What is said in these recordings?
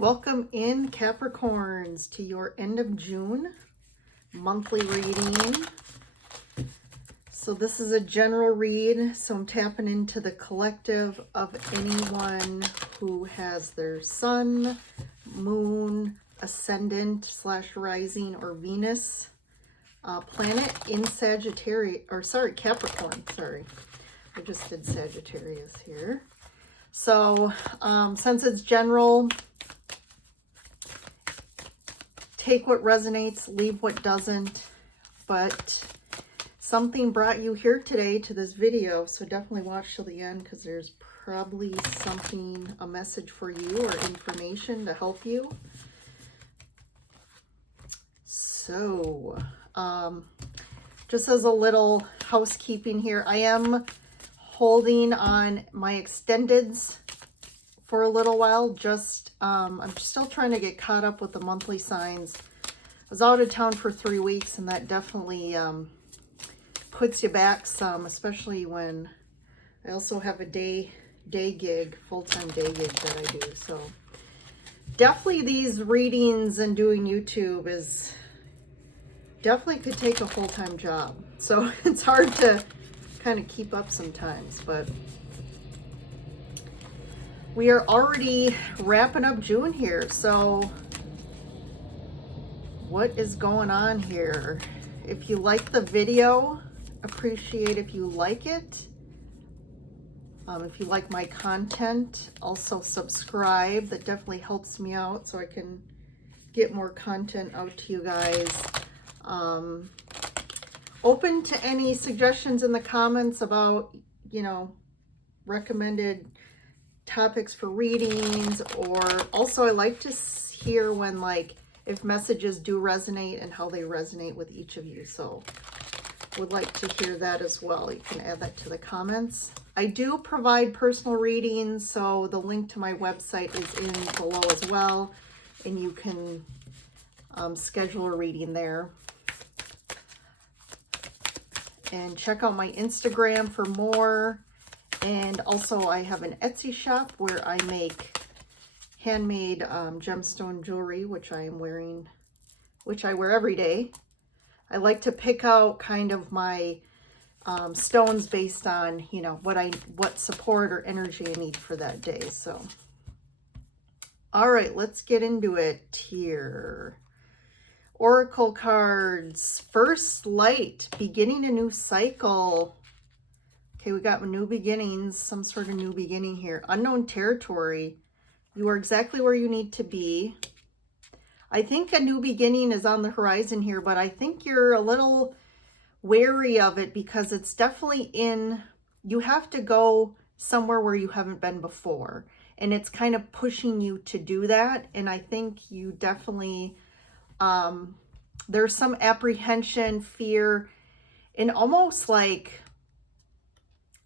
Welcome in, Capricorns, to your end of June monthly reading. So this is a general read, so I'm tapping into the collective of anyone who has their sun, moon, ascendant / rising, or Venus planet in Sagittarius, or sorry, Capricorn, sorry. I just did Sagittarius here. So since it's general, take what resonates, leave what doesn't, but something brought you here today to this video, so definitely watch till the end because there's probably something, a message for you or information to help you. So, just as a little housekeeping here, I am holding on my extendeds for a little while. I'm still trying to get caught up with the monthly signs. I was out of town for 3 weeks, and that definitely puts you back some, especially when I also have a day gig, full-time day gig that I do. So definitely these readings and doing YouTube is definitely could take a full-time job. So it's hard to kind of keep up sometimes, but we are already wrapping up June here. So what is going on here? If you like the video, appreciate if you like it. If you like my content, also subscribe. That definitely helps me out so I can get more content out to you guys. Open to any suggestions in the comments about, recommended topics for readings, or also I like to hear when, if messages do resonate and how they resonate with each of you. So would like to hear that as well. You can add that to the comments. I do provide personal readings, so the link to my website is in below as well, and you can schedule a reading there. And check out my Instagram for more. And also I have an Etsy shop where I make handmade gemstone jewelry, which I wear every day. I like to pick out kind of my stones based on, what support or energy I need for that day. So, all right, let's get into it here. Oracle cards, first light, beginning a new cycle. Okay, we got new beginnings, some sort of new beginning here. Unknown territory. You are exactly where you need to be. I think a new beginning is on the horizon here, but I think you're a little wary of it because it's definitely you have to go somewhere where you haven't been before. And it's kind of pushing you to do that. And I think you definitely, there's some apprehension, fear, and almost like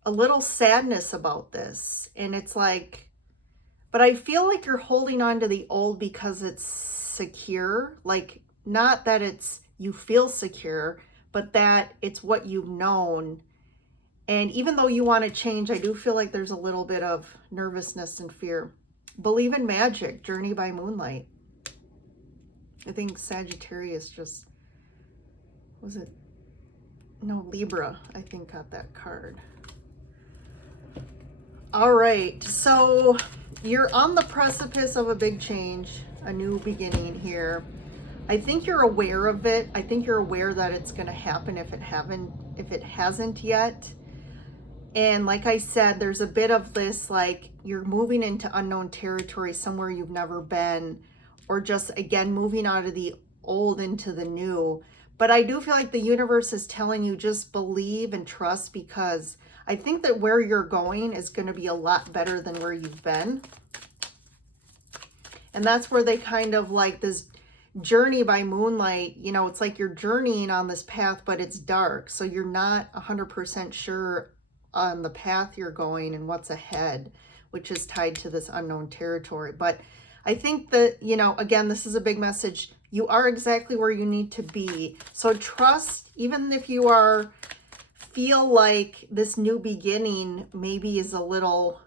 a little sadness about this. And it's like, but I feel like you're holding on to the old because it's secure. Like, not that you feel secure, but that it's what you've known. And even though you want to change, I do feel like there's a little bit of nervousness and fear. Believe in magic, journey by moonlight. I think Sagittarius Libra, I think, got that card. All right, so you're on the precipice of a big change, a new beginning here. I think you're aware of it. I think you're aware that it's going to happen if it hasn't yet. And like I said, there's a bit of this, like you're moving into unknown territory, somewhere you've never been, or just, again, moving out of the old into the new. But I do feel like the universe is telling you just believe and trust, because I think that where you're going is going to be a lot better than where you've been. And that's where they kind of like this journey by moonlight, it's like you're journeying on this path, but it's dark. So you're not 100% sure on the path you're going and what's ahead, which is tied to this unknown territory. But I think that, again, this is a big message. You are exactly where you need to be. So trust, even if you feel like this new beginning maybe is a little,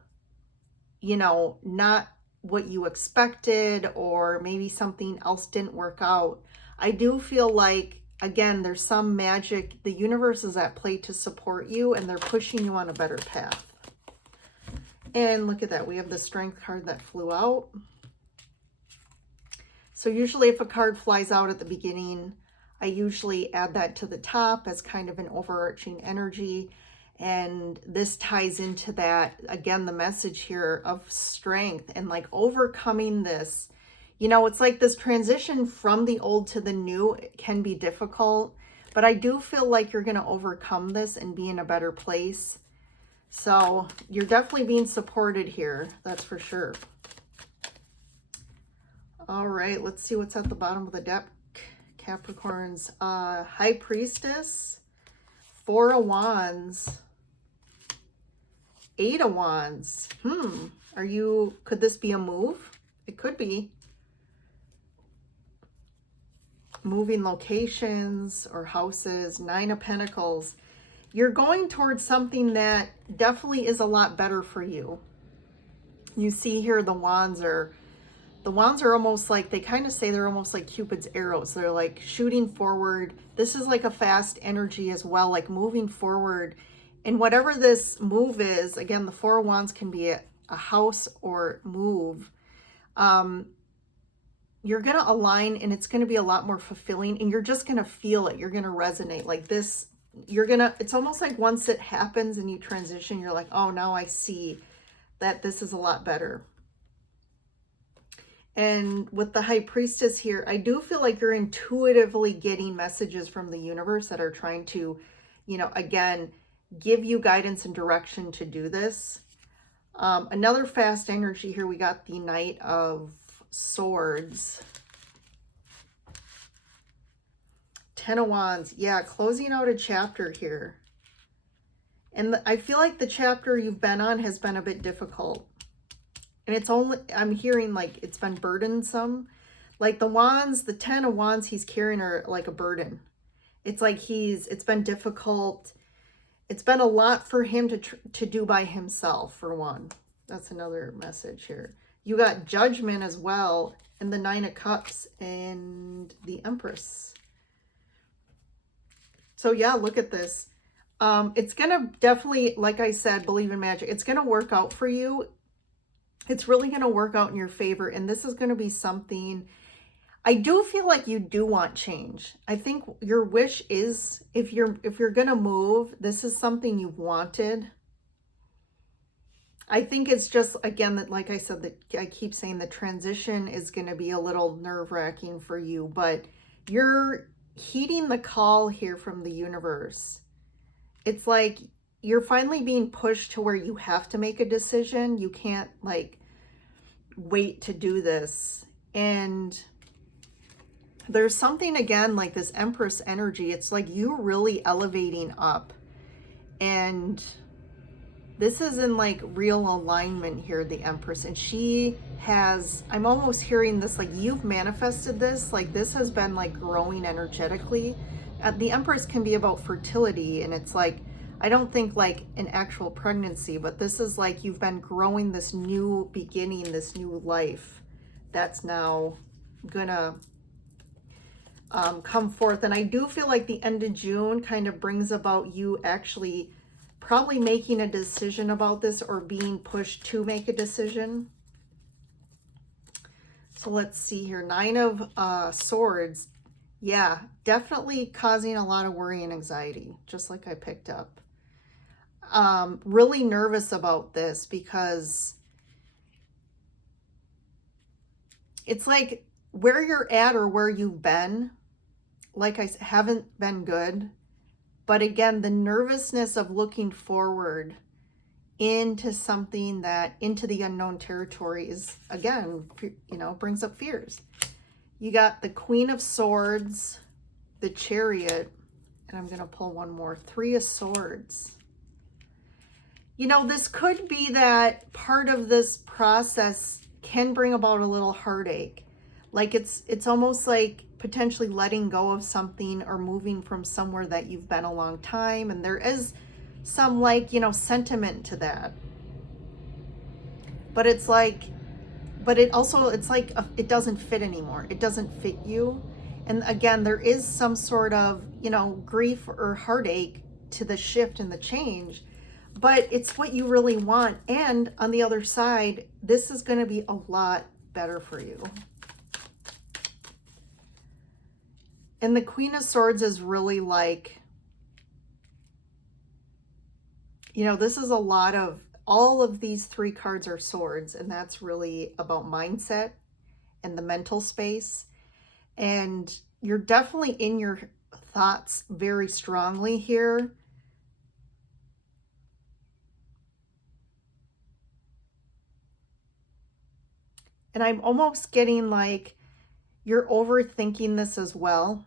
not what you expected, or maybe something else didn't work out. I do feel like, again, there's some magic. The universe is at play to support you, and they're pushing you on a better path. And look at that. We have the Strength card that flew out. So usually if a card flies out at the beginning, I usually add that to the top as kind of an overarching energy. And this ties into that, again, the message here of strength and like overcoming this. You know, it's like this transition from the old to the new can be difficult, but I do feel like you're going to overcome this and be in a better place. So you're definitely being supported here. That's for sure. All right, let's see what's at the bottom of the deck, Capricorns. High Priestess, 4 of Wands, 8 of Wands. Could this be a move? It could be. Moving locations or houses. 9 of Pentacles. You're going towards something that definitely is a lot better for you. You see here the wands are almost like, they kind of say they're almost like Cupid's arrows. They're like shooting forward. This is like a fast energy as well, like moving forward. And whatever this move is, again, the 4 of Wands can be a house or move. You're going to align, and it's going to be a lot more fulfilling, and you're just going to feel it. You're going to resonate like this. It's almost like once it happens and you transition, you're like, oh, now I see that this is a lot better. And with the High Priestess here, I do feel like you're intuitively getting messages from the universe that are trying to, you know, again, give you guidance and direction to do this. Another fast energy here, we got the Knight of Swords. 10 of Wands. Yeah, closing out a chapter here. And I feel like the chapter you've been on has been a bit difficult. And it's only, I'm hearing like it's been burdensome. Like the wands, the 10 of Wands he's carrying are like a burden. It's like it's been difficult. It's been a lot for him to do by himself, for one. That's another message here. You got Judgment as well, and the 9 of Cups and the Empress. So yeah, look at this. It's going to definitely, like I said, believe in magic. It's going to work out for you. It's really going to work out in your favor. And this is going to be something, I do feel like you do want change. I think your wish is, if you're going to move, this is something you've wanted. I think it's just, again, that, like I said, that I keep saying the transition is going to be a little nerve-wracking for you, but you're heeding the call here from the universe. It's like you're finally being pushed to where you have to make a decision. You can't like wait to do this. And there's something, again, like this Empress energy. It's like you really elevating up. And this is in like real alignment here, the Empress. And she has, I'm almost hearing this, like you've manifested this, like this has been like growing energetically. The Empress can be about fertility, and it's like, I don't think like an actual pregnancy, but this is like you've been growing this new beginning, this new life that's now gonna come forth. And I do feel like the end of June kind of brings about you actually probably making a decision about this, or being pushed to make a decision. So let's see here. 9 of Swords. Yeah, definitely causing a lot of worry and anxiety, just like I picked up. Really nervous about this because it's like where you're at or where you've been, like I said, haven't been good. But again, the nervousness of looking forward into something that, into the unknown territory is, again, you know, brings up fears. You got the Queen of Swords, the Chariot, and I'm going to pull one more. 3 of Swords. You know, this could be that part of this process can bring about a little heartache. Like it's almost like potentially letting go of something or moving from somewhere that you've been a long time. And there is some, like, you know, sentiment to that. But it's like but it also, it's like it doesn't fit anymore. It doesn't fit you. And again, there is some sort of, you know, grief or heartache to the shift and the change, but it's what you really want. And on the other side, this is going to be a lot better for you. And the Queen of Swords is really like, you know, this is a lot of, all of these three cards are swords, and that's really about mindset and the mental space. And you're definitely in your thoughts very strongly here. And I'm almost getting like you're overthinking this as well.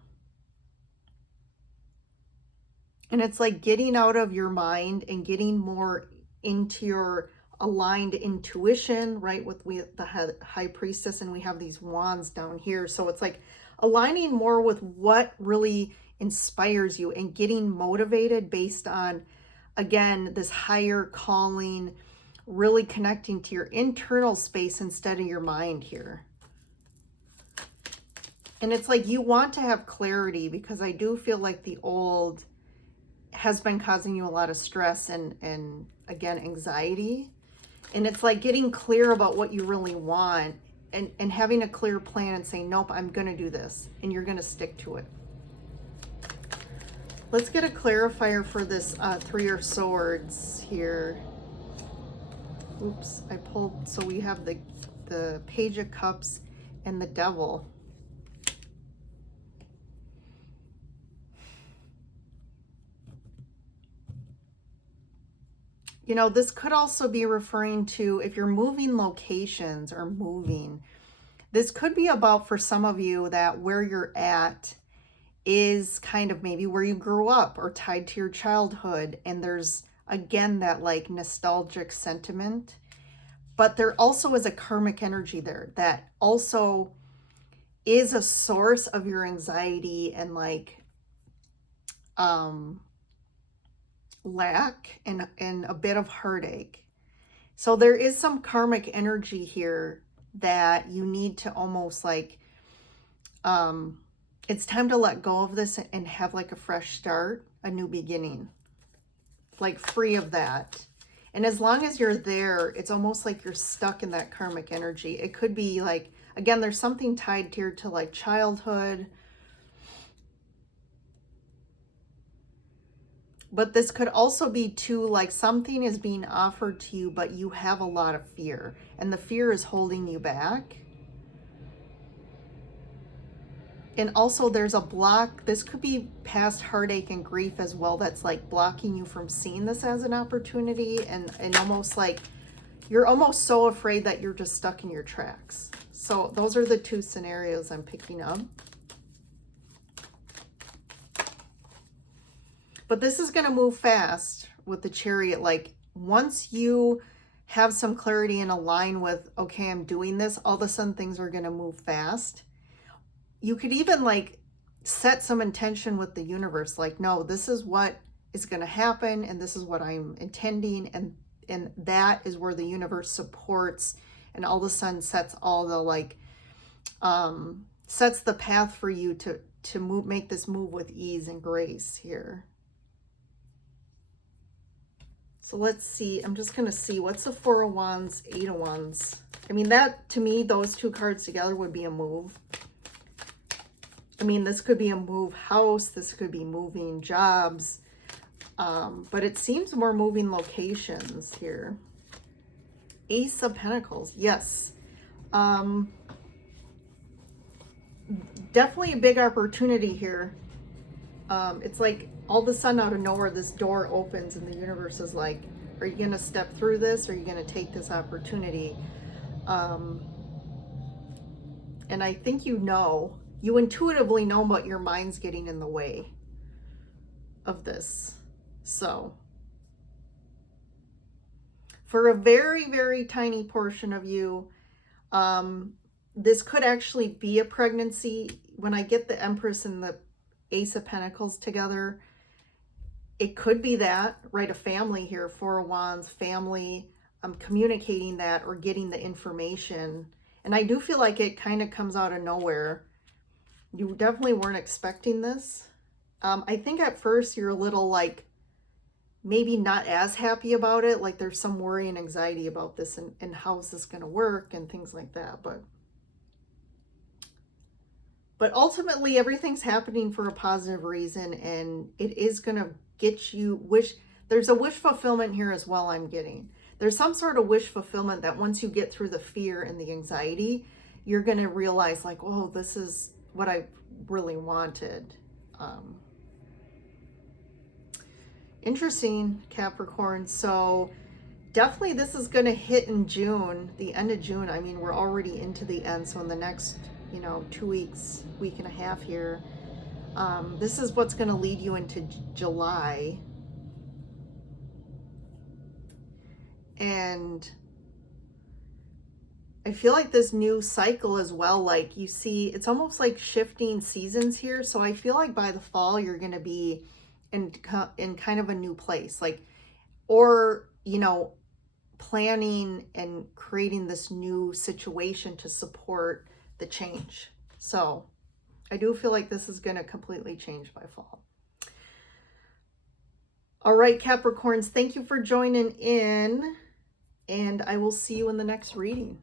And it's like getting out of your mind and getting more into your aligned intuition, right? With the High Priestess, and we have these wands down here. So it's like aligning more with what really inspires you and getting motivated based on, again, this higher calling, really connecting to your internal space instead of your mind here. And it's like you want to have clarity, because I do feel like the old has been causing you a lot of stress and again, anxiety. And it's like getting clear about what you really want and having a clear plan and saying, nope, I'm going to do this. And you're going to stick to it. Let's get a clarifier for this Three of Swords here. Oops, I pulled, so we have the Page of Cups and the Devil. You know, this could also be referring to if you're moving locations or moving. This could be about, for some of you, that where you're at is kind of maybe where you grew up or tied to your childhood. And there's, again, that like nostalgic sentiment. But there also is a karmic energy there that also is a source of your anxiety and like lack and a bit of heartache. So there is some karmic energy here that you need to almost like, it's time to let go of this and have like a fresh start, a new beginning, like free of that. And as long as you're there, it's almost like you're stuck in that karmic energy. It could be like, again, there's something tied here to like childhood. But this could also be too, like something is being offered to you, but you have a lot of fear. And the fear is holding you back. And also there's a block. This could be past heartache and grief as well. That's like blocking you from seeing this as an opportunity. And almost like you're almost so afraid that you're just stuck in your tracks. So those are the two scenarios I'm picking up. But this is going to move fast with the Chariot. Like once you have some clarity and align with, okay, I'm doing this, all of a sudden things are going to move fast. You could even like set some intention with the universe. Like, no, this is what is going to happen. And this is what I'm intending. And that is where the universe supports and all of a sudden sets all the like, sets the path for you to move, make this move with ease and grace here. So let's see, I'm just going to see, what's the Four of Wands, Eight of Wands? I mean, that, to me, those two cards together would be a move. I mean, this could be a move house, this could be moving jobs, but it seems more moving locations here. Ace of Pentacles, yes. Definitely a big opportunity here. It's like all of a sudden out of nowhere, this door opens and the universe is like, are you going to step through this? Or are you going to take this opportunity? And I think you intuitively know, but your mind's getting in the way of this. So for a very, very tiny portion of you, this could actually be a pregnancy. When I get the Empress and the Ace of Pentacles together, it could be that, right? A family here, Four of Wands, family. I'm communicating that or getting the information. And I do feel like it kind of comes out of nowhere. You definitely weren't expecting this. I think at first you're a little like, maybe not as happy about it. Like there's some worry and anxiety about this and how's this going to work and things like that. But ultimately everything's happening for a positive reason, and it is going to get you there's a wish fulfillment here as well. I'm getting there's some sort of wish fulfillment that once you get through the fear and the anxiety, you're going to realize like, oh, this is what I really wanted. Interesting, Capricorn. So definitely this is going to hit in June, the end of June. I mean, we're already into the end. So in the next, 2 weeks, week and a half here, this is what's going to lead you into July. And I feel like this new cycle as well, like you see, it's almost like shifting seasons here. So I feel like by the fall, you're going to be in kind of a new place, like, or, planning and creating this new situation to support the change. So I do feel like this is going to completely change by fall. All right, Capricorns, thank you for joining in, and I will see you in the next reading.